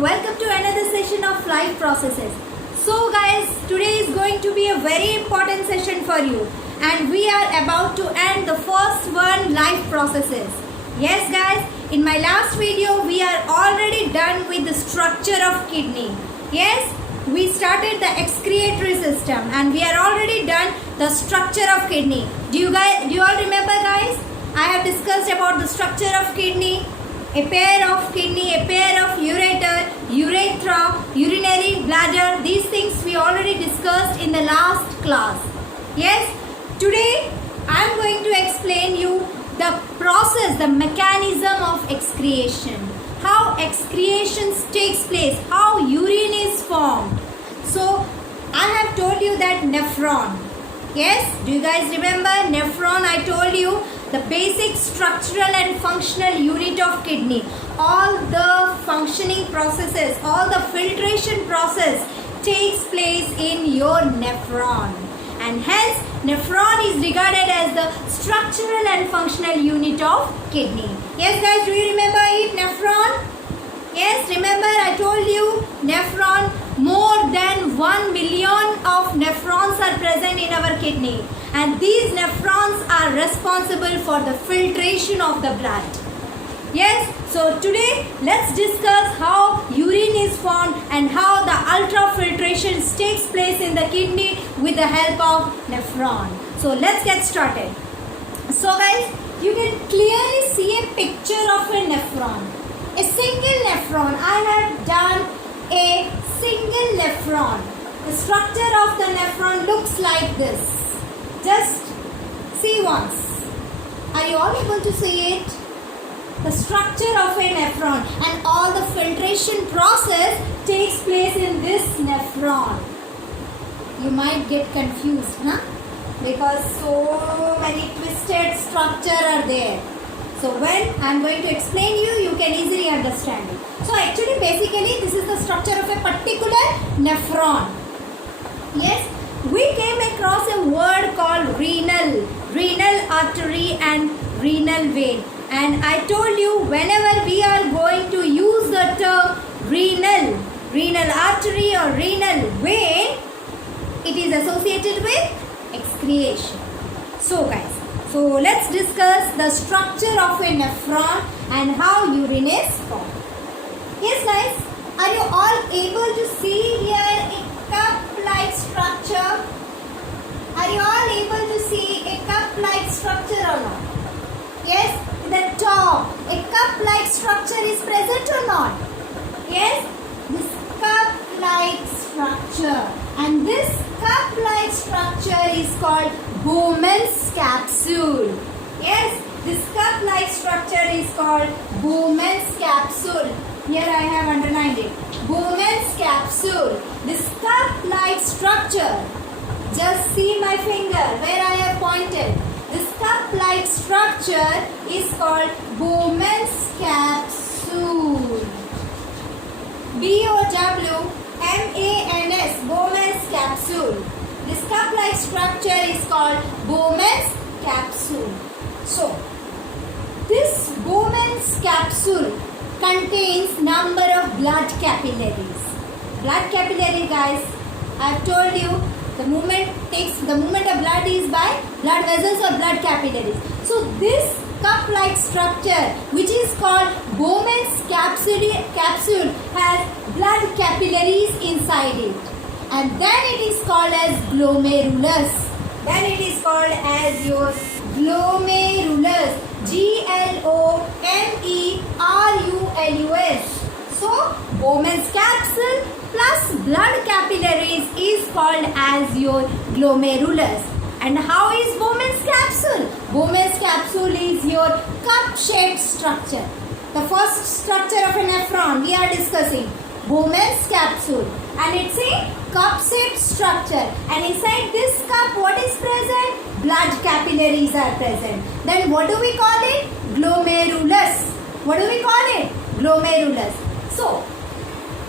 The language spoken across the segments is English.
welcome to another session of life processes. So guys, today is going to be a very important session for you and we are about to end the first one, life processes. Yes guys, in my last video we are already done with the structure of kidney. Yes, we started the excretory system and we are already done the structure of kidney. Do you all remember guys? I have discussed about the structure of kidney. A pair of kidney, a pair of ureter, urethra, urinary bladder. These things we already discussed in the last class. Yes, today I am going to explain you the process, the mechanism of excretion. How excretion takes place, how urine is formed. So I have told you that nephron. Yes, do you guys remember nephron? I told you the basic structural and functional unit of kidney. All the functioning processes, all the filtration process takes place in your nephron. And hence, nephron is regarded as the structural and functional unit of kidney. Yes guys, do you remember it, nephron? Yes, remember I told you nephron, more than 1 million of nephrons are present in our kidney. And these nephrons are responsible for the filtration of the blood. Yes, so today let's discuss how urine is formed and how the ultrafiltration takes place in the kidney with the help of nephron. So let's get started. So guys, you can clearly see a picture of a nephron. A single nephron. I have done a single nephron. The structure of the nephron looks like this. Just see once. Are you all able to see it? The structure of a nephron and all the filtration process takes place in this nephron. You might get confused, huh? Because so many twisted structure are there. So when I am going to explain you can easily understand it. So actually basically this is the structure of a particular nephron. Yes, we came across a word called renal artery and renal vein. And I told you whenever we are going to use the term renal artery or renal vein, it is associated with excretion. So guys, so let's discuss the structure of a nephron and how urine is formed. Yes guys, are you all able to see here a cup-like structure? Are you all able to see a cup-like structure or not? Yes, the top, a cup-like structure is present or not? Yes, this cup-like structure. And this cup-like structure is called Bowman's capsule. Yes, this cup-like structure is called Bowman's capsule. Here I have underlined it. Bowman's capsule. This cup-like structure. Just see my finger where I have pointed. This cup-like structure is called Bowman's capsule. B-O-W-M-A-N-S. Bowman's capsule. This cup-like structure is called Bowman's capsule. So, this Bowman's capsule contains number of blood capillaries. Blood capillary guys, I have told you the movement of blood is by blood vessels or blood capillaries. So this cup-like structure which is called Bowman's capsule has blood capillaries inside it. And then it is called as glomerulus. Then it is called as your glomerulus. Glomerulus. So Bowman's capsule plus blood capillaries is called as your glomerulus. And how is Bowman's capsule? Bowman's capsule is your cup-shaped structure. The first structure of a nephron we are discussing. Bowman's capsule. And it's a cup-shaped structure. And inside this cup, what is present? Blood capillaries are present. Then what do we call it? Glomerulus. What do we call it? Glomerulus. So,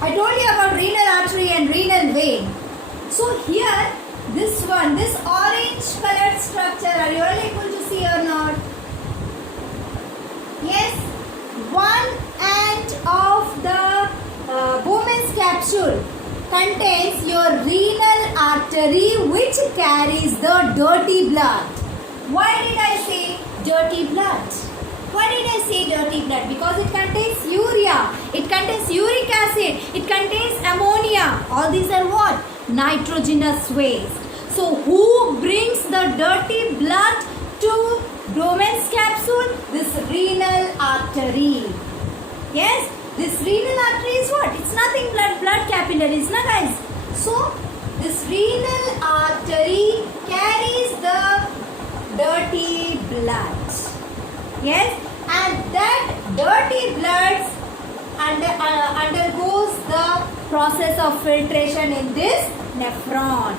I told you about renal artery and renal vein. So here, this orange colored structure, are you all able to see or not? Yes, one end of the capsule contains your renal artery which carries the dirty blood. Why did I say dirty blood? Why did I say dirty blood? Because it contains urea, it contains uric acid, it contains ammonia. All these are what? Nitrogenous waste. So who brings the dirty blood to Bowman's capsule? This renal artery. Yes, this renal artery is what? It's nothing but blood capillaries, na guys? So this renal artery carries the dirty blood. Yes, and that dirty blood undergoes the process of filtration in this nephron.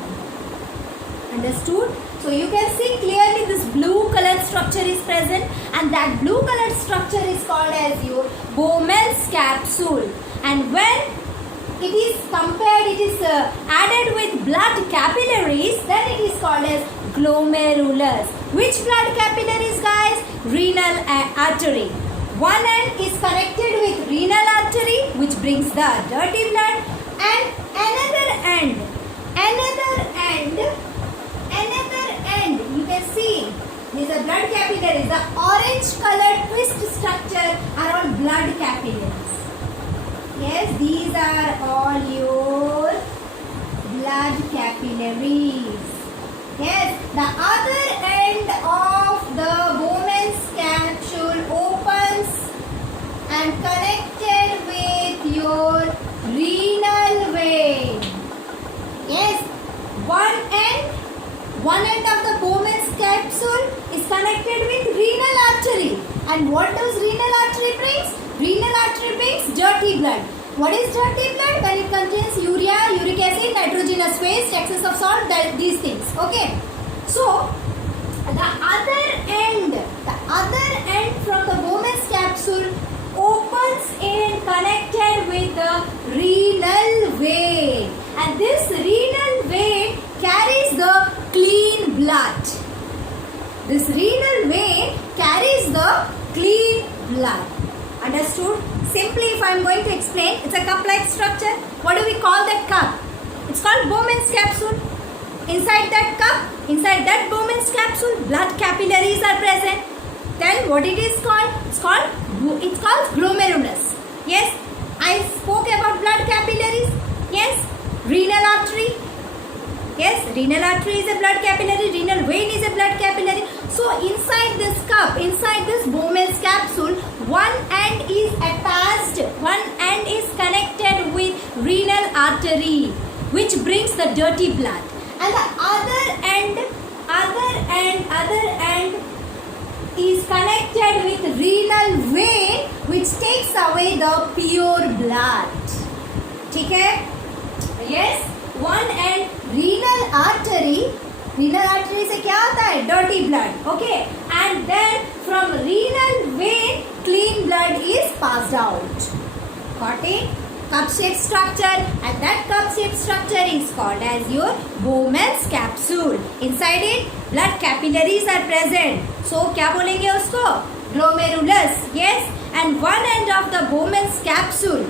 Understood? So you can see clearly this blue colored structure is present, and that blue colored structure is called as your Bowman's capsule. And when it is compared, it is added with blood capillaries, then it is called as glomerulus. Which blood capillaries, guys? Renal artery. One end is connected with renal artery, which brings the dirty blood, and another end, you can see these are blood capillaries. The orange colored twist structure are all blood capillaries. Yes, these are all your blood capillaries. Yes, the other end of the Bowman's capsule opens and connected with your renal vein. Yes, one end of the Bowman's capsule is connected with renal artery. And what does renal artery brings? Renal artery brings dirty blood. What is dirty blood? When it contains urea, uric acid, nitrogenous waste, excess of salt, these things. Okay. So the other end from the Bowman's capsule opens and connected with the renal vein. And this renal vein carries the clean blood. This renal vein carries the clean blood. Understood? Simply, if I am going to explain, it's a cup-like structure. What do we call that cup? It's called Bowman's capsule. Inside that cup, inside that Bowman's capsule, blood capillaries are present. Then what it is called? It's called glomerulus. Yes, I spoke about blood capillaries. Yes, renal artery. Yes, renal artery is a blood capillary, renal vein is a blood capillary. So inside this cup, inside this Bowman's capsule, one end is attached, one end is connected with renal artery, which brings the dirty blood. And the other end is connected with renal vein, which takes away the pure blood. Okay? Yes, one end renal artery से क्या आता है? Dirty blood. Okay, and then from renal vein clean blood is passed out. Got it? Cup-shaped structure, and that cup-shaped structure is called as your Bowman's capsule. Inside it, blood capillaries are present. So क्या बोलेंगे उसको? Glomerulus. Yes, and one end of the Bowman's capsule.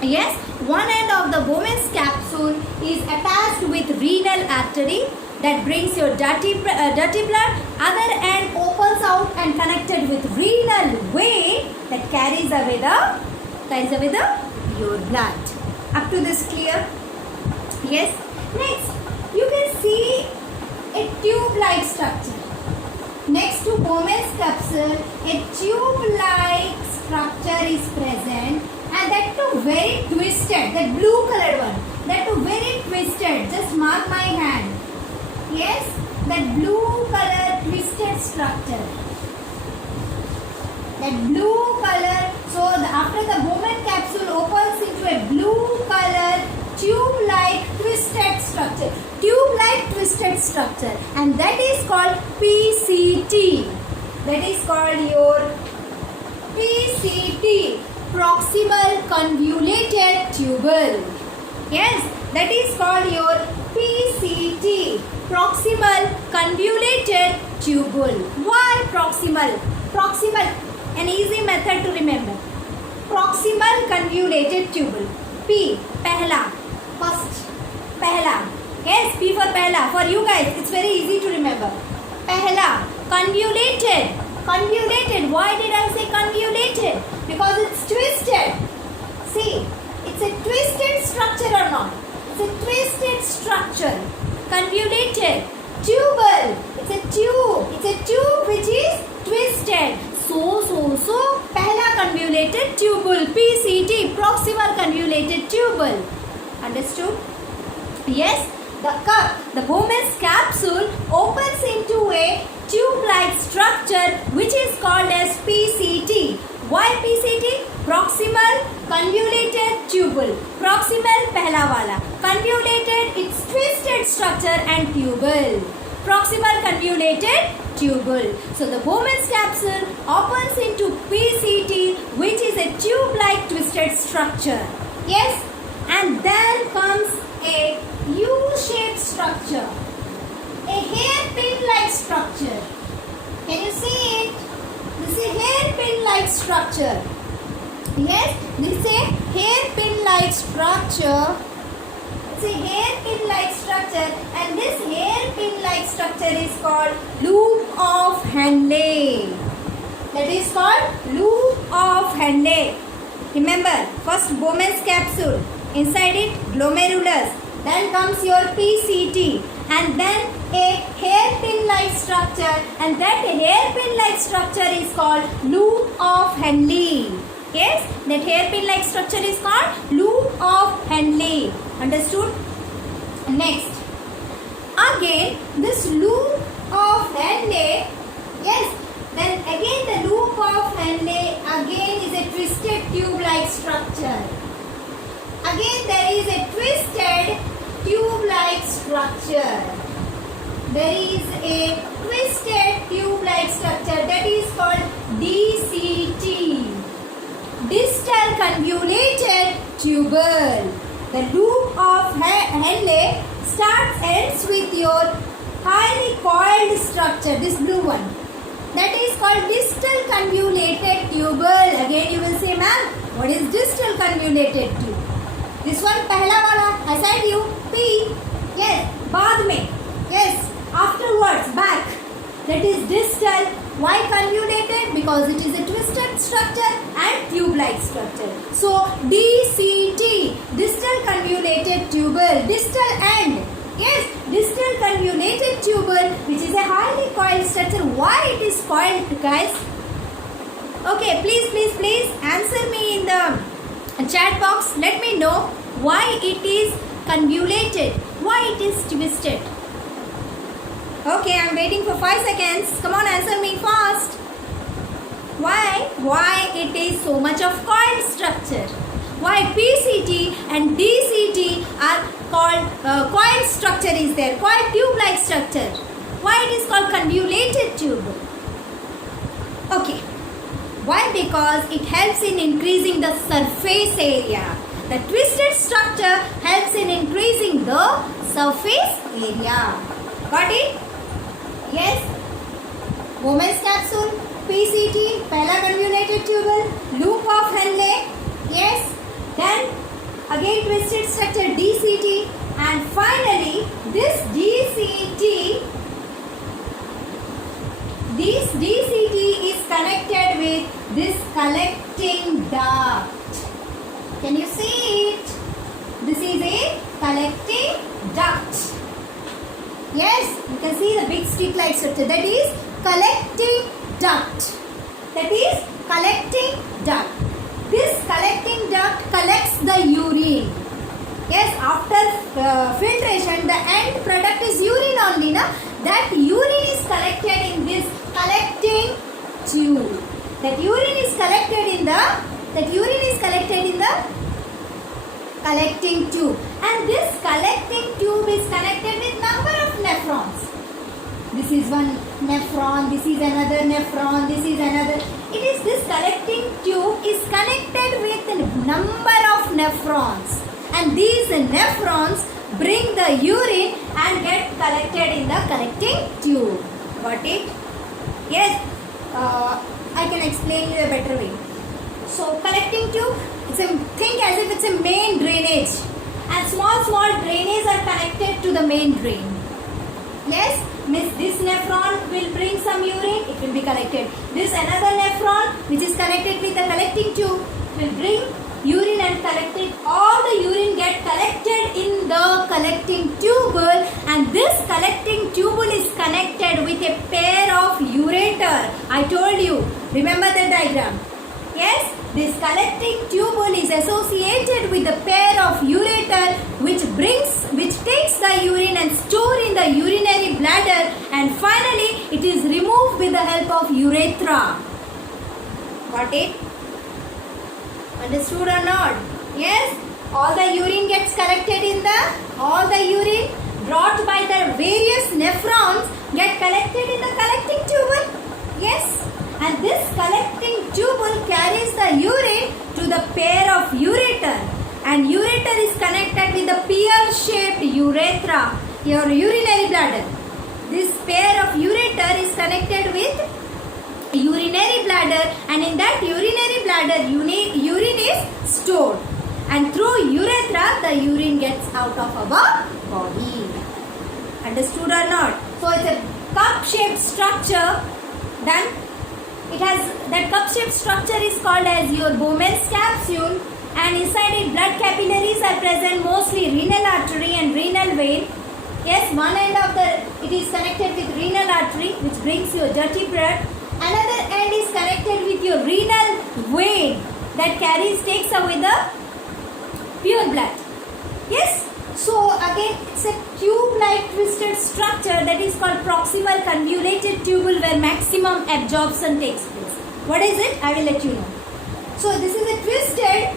Yes, one end of the Bowman's capsule is attached with renal artery that brings your dirty blood. Other end opens out and connected with renal vein that carries away the pure blood. Up to this clear? Yes. Next, you can see a tube-like structure. Next to Bowman's capsule, a tube-like structure is present, and that too very twisted. That blue colored one. That too very twisted. Just mark my hand. Yes, that blue color twisted structure. That blue color. So after the Bowman capsule opens into a blue color tube-like twisted structure. Tube-like twisted structure, and that is called PCT. That is called your PCT, proximal convoluted tubule. Yes, that is called your PCT, proximal convoluted tubule. Why proximal? Proximal, an easy method to remember. Proximal convoluted tubule. P, पहला pehla. First, pehla. Yes, P for pehla. For you guys, it's very easy to remember. Pehla, convoluted. Convoluted. Why did I say convoluted? Because it's twisted. See, it's a twisted structure or not? It's a twisted structure. Convoluted. Tubal. It's a tube. It's a tube which is twisted. So. Pehla convoluted tubal. PCT. Proximal convoluted tubal. Understood? Yes. The cup, the Bowman's capsule opens into a tube-like structure which is called as PCT. Why PCT? Proximal convoluted tubal. Proximal pehla wala. Convoluted, it's twisted structure and tubal. Proximal convoluted tubal. So the Bowman's capsule opens into PCT which is a tube-like twisted structure. Yes? And then comes a U-shaped structure, a hairpin-like structure. Can you see it? This is a hairpin-like structure. Yes, this is a hairpin-like structure. It's a hairpin-like structure, and this hairpin-like structure is called loop of Henle. That is called loop of Henle. Remember, first Bowman's capsule. Inside it, glomerulus. Then comes your PCT, and then a hairpin-like structure, and that hairpin-like structure is called loop of Henle. Yes, that hairpin-like structure is called loop of Henle. Understood? Next, again this loop of Henle. Yes, then again the loop of Henle again is a twisted tube-like structure. Again there is a twisted tube-like structure. There is a twisted tube-like structure that is called DCT. Distal convoluted tubal. The loop of Henle ends with your highly coiled structure, this blue one. That is called distal convoluted tubal. Again you will say, ma'am, what is distal convoluted tube? This one pehla wala, I said you, P. Yes, baad mein. Yes, afterwards, back. That is distal. Why convoluted? Because it is a twisted structure and tube-like structure. So, DCT, distal convoluted tubal, distal end. Yes, distal convoluted tubal, which is a highly coiled structure. Why it is coiled, guys? Okay, please answer me in the chat box. Let me know why it is convoluted, why it is twisted. Okay, I'm waiting for 5 seconds. Come on, answer me fast. Why it is so much of coiled structure? Why PCT and DCT are called coiled structure is there, coiled tube-like structure? Why it is called convoluted tube? Okay. Why? Because it helps in increasing the surface area. The twisted structure helps in increasing the surface area. Got it? Yes. Bowman's capsule, PCT, pehla convoluted tubal, loop of Henle. Yes. Then again twisted structure DCT, and finally this DCT is connected with this collecting duct. Can you see it? This is a collecting duct. Yes, you can see the big stick-like structure. That is collecting duct. That is collecting duct. This collecting duct collects the urine. Yes, after filtration, the end product is urine only, na? That urine is collected in this collecting tube. That urine is collected in the collecting tube. And this collecting tube is connected with number of nephrons. This is one nephron, this is another nephron, this is another. It is this collecting tube is connected with a number of nephrons. And these nephrons bring the urine and get collected in the collecting tube. Got it? Yes. I can explain you a better way. So collecting tube, think as if it's a main drainage. small drainages are connected to the main drain. Yes, means this nephron will bring some urine, it will be collected. This another nephron which is connected with the collecting tube will bring urine and collect it. All the urine get collected in the collecting tubule, and this collecting tubule is connected with a pair of ureter. I told you, remember the diagram. Yes, this collecting tubule is associated with the pair of ureter which takes the urine and store in the urinary bladder, and finally it is removed with the help of urethra. Got it? Understood or not? Yes, all the urine gets collected all the urine brought by the various nephrons get collected in the collecting tubule. Yes, and this collecting tubule carries the urine to the pair of ureter, and ureter is connected with the pear-shaped urethra, your urinary bladder. This pair of ureter is connected with urinary bladder, and in that urinary bladder urine is stored, and through urethra the urine gets out of our body. Understood or not? So it's a cup-shaped structure. Then it has that cup-shaped structure is called as your Bowman's capsule, and inside it blood capillaries are present, mostly renal artery and renal vein. Yes, one end of it is connected with renal artery which brings your dirty blood. Another end is connected with your renal vein that takes away the pure blood. Yes. So again, it's a tube-like twisted structure that is called proximal convoluted tubule, where maximum absorption takes place. What is it? I will let you know. So this is a twisted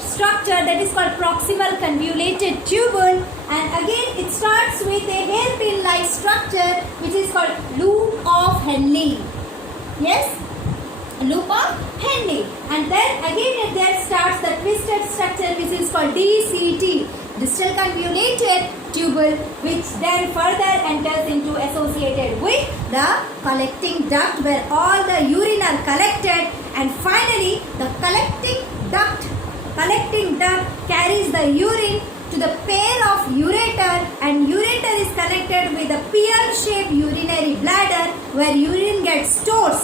structure that is called proximal convoluted tubule, and again it starts with a hairpin-like structure which is called loop of Henle. Yes, loop of Henle, and then again there starts the twisted structure which is called DCT, distal convoluted tubule, which then further enters into associated with the collecting duct where all the urine are collected, and finally the collecting duct carries the urine to the pair of ureter, and ureter is connected with the pear-shaped urinary bladder where urine gets stored.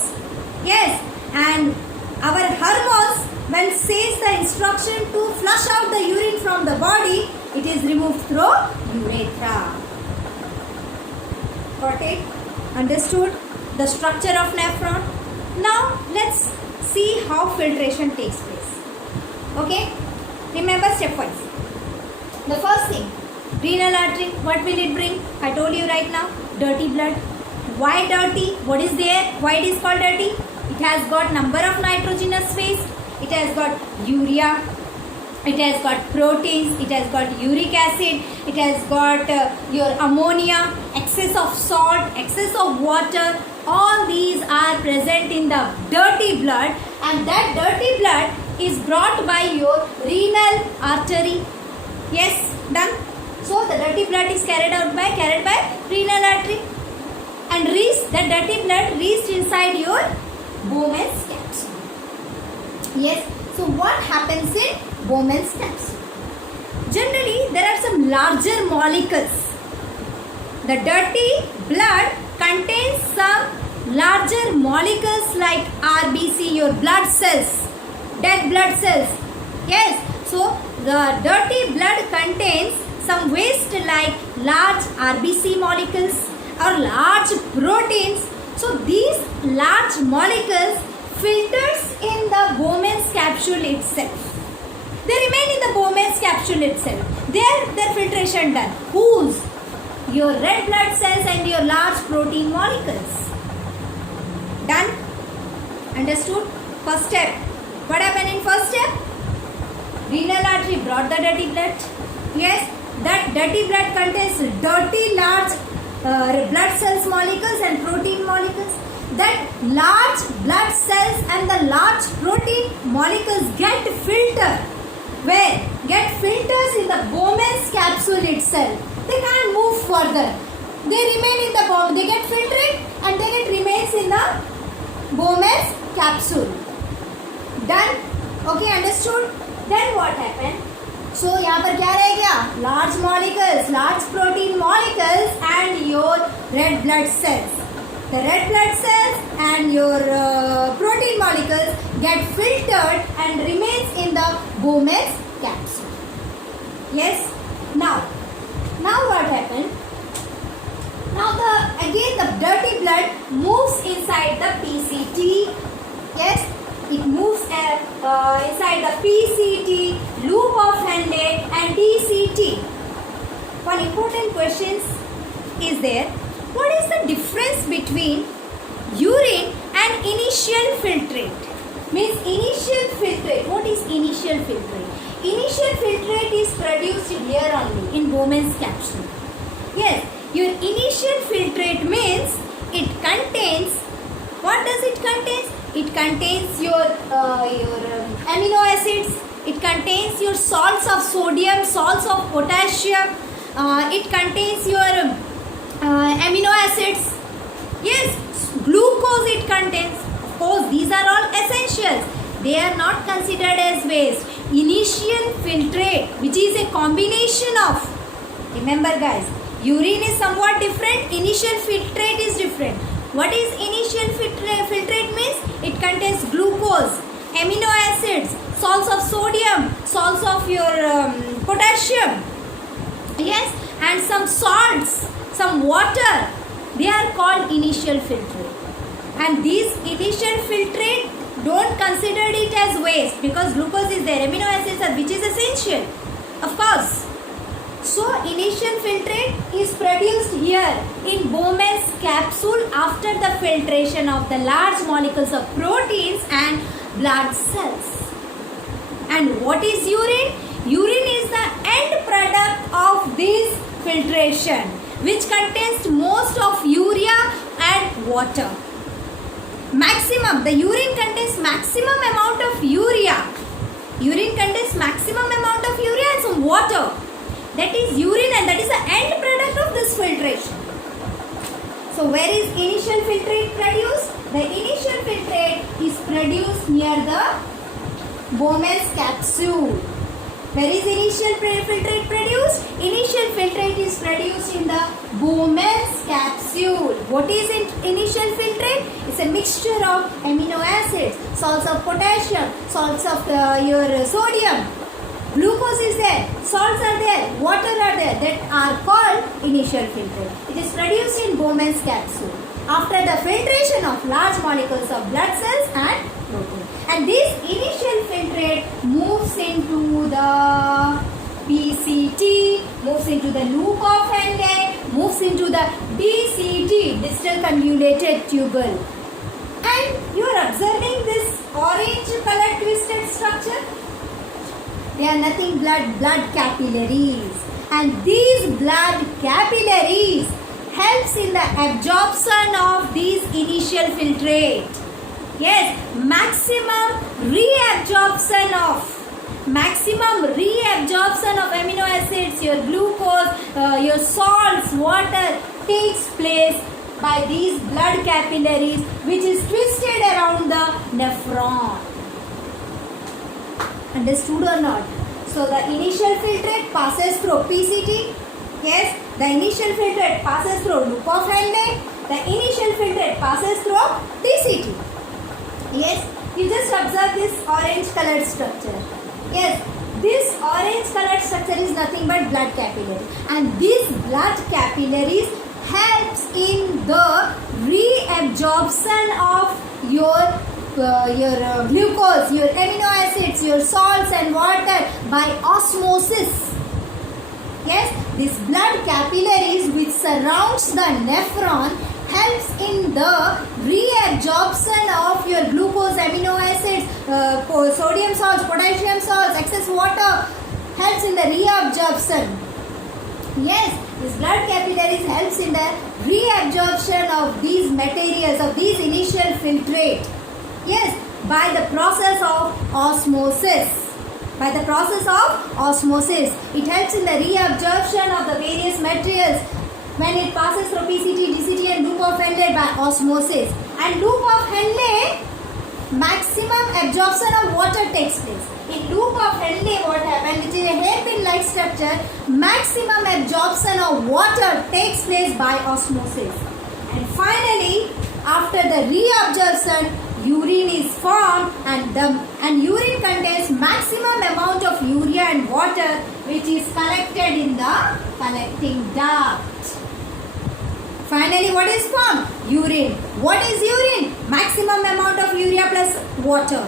Yes, and our hormones, when says the instruction to flush out the urine from the body, it is removed through urethra. Got it? Understood the structure of nephron? Now let's see how filtration takes place. Okay, remember stepwise. The first thing, renal artery, what will it bring? I told you right now, dirty blood. Why dirty? What is there? Why it is called dirty? It has got number of nitrogenous phase, it has got urea, it has got proteins, it has got uric acid, it has got your ammonia, excess of salt, excess of water. All these are present in the dirty blood, and that dirty blood is brought by your renal artery. Yes, done. So the dirty blood is carried by renal artery, and the dirty blood reached inside your Bowman's capsule. Yes. So what happens in Bowman's capsule? Generally, there are some larger molecules. The dirty blood contains some larger molecules like RBC, your blood cells, dead blood cells. Yes. So the dirty blood contains some waste like large RBC molecules or large proteins. So these large molecules filters in the Bowman's capsule itself. They remain in the Bowman's capsule itself. Their filtration done. Whose? Your red blood cells and your large protein molecules. Done? Understood? First step. What happened in first step? Renal artery brought the dirty blood. Yes, that dirty blood contains dirty large blood cells molecules and protein molecules. That large blood cells and the large protein molecules get filtered. Where? Get filters in the Bowman's capsule itself. They can't move further. They remain in the they get filtered and then it remains in the Bowman's capsule. Done? Okay, understood? Then what happened? So यहाँ पर क्या रह गया? Large molecules, large protein molecules and your red blood cells. The red blood cells and your protein molecules get filtered and remains in the Bowman's capsule. Yes. Now what happened? Now again the dirty blood moves inside the PCT. Yes, it moves inside the PCT, loop of Henle and DCT. One important question is there. What is the difference between urine and initial filtrate? Means initial filtrate. What is initial filtrate? Initial filtrate is produced here only in Bowman's capsule. Yes, your initial filtrate means it contains, what does it contain? It contains your amino acids, it contains your salts of sodium, salts of potassium, it contains your amino acids, yes, glucose it contains. Of course, these are all essentials. They are not considered as waste. Initial filtrate, which is a combination of, remember guys, urine is somewhat different, initial filtrate is different. What is initial filtrate means? It contains glucose, amino acids, salts of sodium, salts of your potassium, yes, and some salts, some water. They are called initial filtrate. And these initial filtrate, don't consider it as waste because glucose is there, amino acids are, which is essential, of course. So initial filtrate is produced here in Bowman's capsule after the filtration of the large molecules of proteins and blood cells. And what is urine? Urine is the end product of this filtration, which contains most of urea and water. Maximum, the urine contains maximum amount of urea. Urine contains maximum amount of urea and some water. That is urine and that is the end product of this filtration. So where is initial filtrate produced? The initial filtrate is produced near the Bowman's capsule. Where is initial filtrate produced? Initial filtrate is produced in the Bowman's capsule. What is initial filtrate? It's a mixture of amino acids, salts of potassium, salts of your sodium. Glucose is there, salts are there, water are there, that are called initial filtrate. It is produced in Bowman's capsule after the filtration of large molecules of blood cells and protein. And this initial filtrate moves into the PCT, moves into the loop of Henle, moves into the DCT, distal convoluted tubule. And you are observing this orange colored twisted structure. They are nothing blood capillaries, and these blood capillaries helps in the absorption of these initial filtrate. Yes, maximum reabsorption of amino acids, your glucose, your salts, water takes place by these blood capillaries, which is twisted around the nephron. Understood or not? So the initial filtrate passes through PCT. Yes, the initial filtrate passes through loop of Henle. The initial filtrate passes through DCT. Yes, you just observe this orange colored structure. Yes, this orange colored structure is nothing but blood capillary, and these blood capillaries helps in the reabsorption of your glucose, your amino acids, your salts and water by osmosis. Yes, this blood capillaries which surrounds the nephron helps in the reabsorption of your glucose, amino acids, sodium salts, potassium salts, excess water, helps in the reabsorption. Yes, this blood capillaries helps in the reabsorption of these materials, of these initial filtrate. Yes, by the process of osmosis. By the process of osmosis, it helps in the reabsorption of the various materials when it passes through PCT, DCT and loop of Henle by osmosis. And loop of Henle, maximum absorption of water takes place. In loop of Henle, what happens? It is a hairpin water, maximum absorption of water takes place by osmosis. And finally, after the reabsorption, urine is formed, and urine contains maximum amount of urea and water, which is collected in the collecting duct. Finally, what is formed? Urine. What is urine? Maximum amount of urea plus water.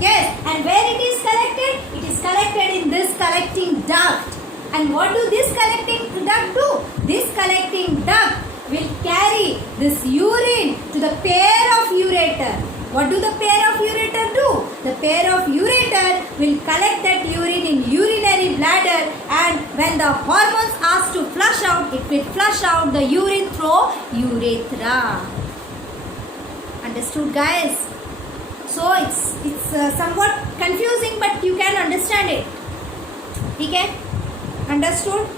Yes, and where it is collected? It is collected in this collecting duct. And what do this collecting duct do? This collecting duct will carry this urine to the pair of ureter. What do the pair of ureter do? The pair of ureter will collect that urine in urinary bladder, and when the hormones ask to flush out, it will flush out the urine through urethra. Understood, guys? So it's somewhat confusing, but you can understand it. Okay? Understood?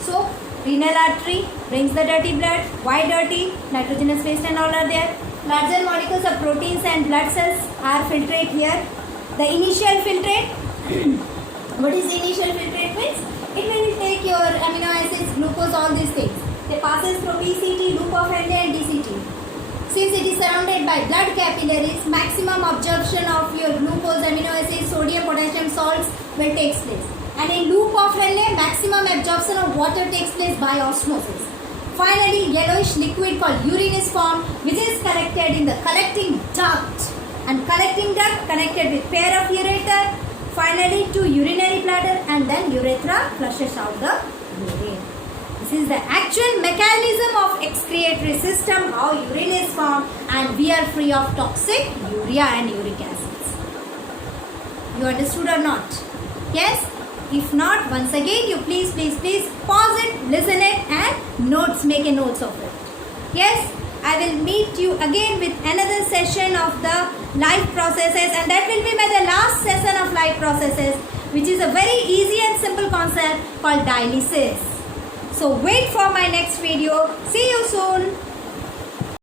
So renal artery brings the dirty blood. Why dirty? Nitrogenous waste and all are there. Larger molecules of proteins and blood cells are filtrate here. The initial filtrate. What is initial filtrate means? It will take your amino acids, glucose, all these things. They passes through PCT, loop of Henle and DCT. Since it is surrounded by blood capillaries, maximum absorption of your glucose, amino acids, sodium, potassium, salts will take place. And in loop of Henle, maximum absorption of water takes place by osmosis. Finally, yellowish liquid called urine is formed, which is collected in the collecting duct. And collecting duct connected with pair of ureter, finally to urinary bladder, and then urethra flushes out the urine. This is the actual mechanism of excretory system, how urine is formed, and we are free of toxic urea and uric acids. You understood or not? Yes? If not, once again, you please pause it, listen it, and make a notes of it. Yes, I will meet you again with another session of the life processes, and that will be the last session of life processes, which is a very easy and simple concept called dialysis. So wait for my next video. See you soon.